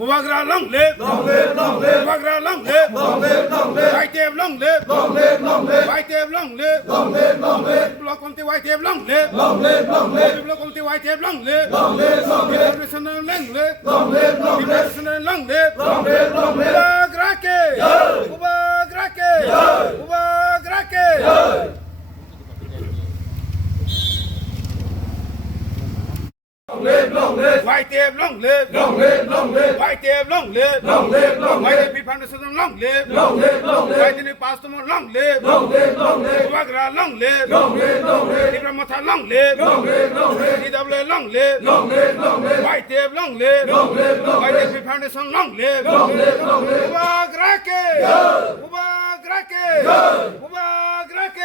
Mubarak long live. Long live, long live. Mubarak long live. Long live, long live. White tape long live. Long live, long live. White tape long live. Long live, long live. Block on the white tape long live. Long live, long live. Block on the white tape long live. Long live, long live. National long live. Long live, long live. National long live. Long live, long live. Mubarak. Mubarak. Mubarak. Long live, long live. White tape long live. Long live, long live. White tape long live. Long live, long White live. tape foundation long live. Long live, long White live. tape pastor long live. Long live, long live. Mubarak long live. Long live, long live. Ibrahim Motha long live. Long live, long live. DW long live. Long live, long live. White tape long live. Long live, long White live. tape foundation long live. Long live, long live. Mubarak. Mubarak. Mubarak.